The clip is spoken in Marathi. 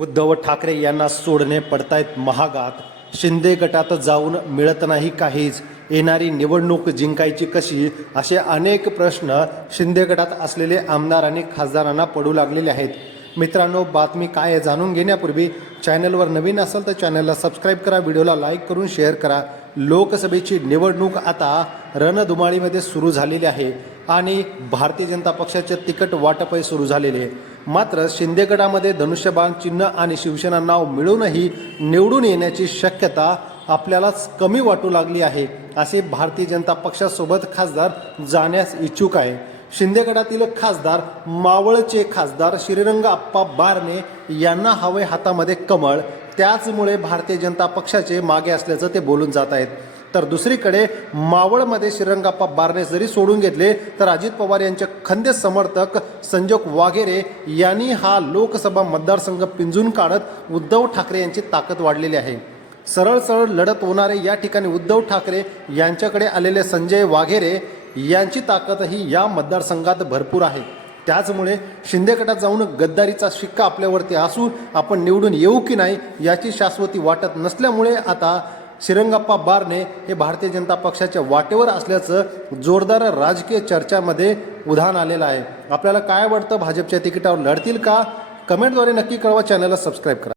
उद्धव ठाकरे यांना सोडणे पडतायत महागात. शिंदे गटात जाऊन मिळत नाही काहीच. येणारी निवडणूक जिंकायची कशी? असे अनेक प्रश्न शिंदे गटात असलेले आमदार आणि खासदारांना पडू लागलेले आहेत. मित्रांनो बातमी काय आहे जाणून घेण्यापूर्वी चॅनलवर नवीन असाल तर चॅनलला सबस्क्राईब करा व्हिडिओला लाईक करून शेअर करा. लोकसभेची निवडणूक आता रणधुमाळीमध्ये सुरू झालेली आहे. आणि भारतीय जनता पक्षाचे तिकट वाटपही सुरू झालेले. आहे मात्र शिंदे गटामध्ये धनुष्यबाण चिन्ह आणि शिवसेना नाव मिळूनही निवडून येण्याची शक्यता आपल्यालाच कमी वाटू लागली आहे असे भारतीय जनता पक्षासोबत खासदार जाण्यास इच्छुक आहे. शिंदे गटातील खासदार मावळचे खासदार श्रीरंग आप्पा बारणे यांना हवे हातामध्ये कमळ त्याचमुळे भारतीय जनता पक्षाचे मागे असल्याचं ते बोलून जात आहेत. तर दुसरीकडे मावळमध्ये श्रीरंगाप्पा बारणे जरी सोडून घेतले तर अजित पवार यांचे खंदे समर्थक संजोग वाघेरे यांनी हा लोकसभा मतदारसंघ पिंजून काढत उद्धव ठाकरे यांची ताकद वाढलेली आहे. सरळ सरळ लढत होणारे या ठिकाणी उद्धव ठाकरे यांच्याकडे आलेले संजय वाघेरे यांची ताकदही या मतदारसंघात भरपूर आहे. त्याचमुळे शिंदे गटात जाऊन गद्दारीचा शिक्का आपल्यावरती असून आपण निवडून येऊ की नाही याची शाश्वती वाटत नसल्यामुळे आता श्रीरंगप्पा बारणे हे भारतीय जनता पक्षाच्या वाटेवर असल्याचं जोरदार राजकीय चर्चामध्ये उधाण आलेलं आहे. आपल्याला काय वाटतं? भाजपच्या तिकिटावर लढतील का? कमेंटद्वारे नक्की कळवा. चॅनलला सबस्क्राईब करा.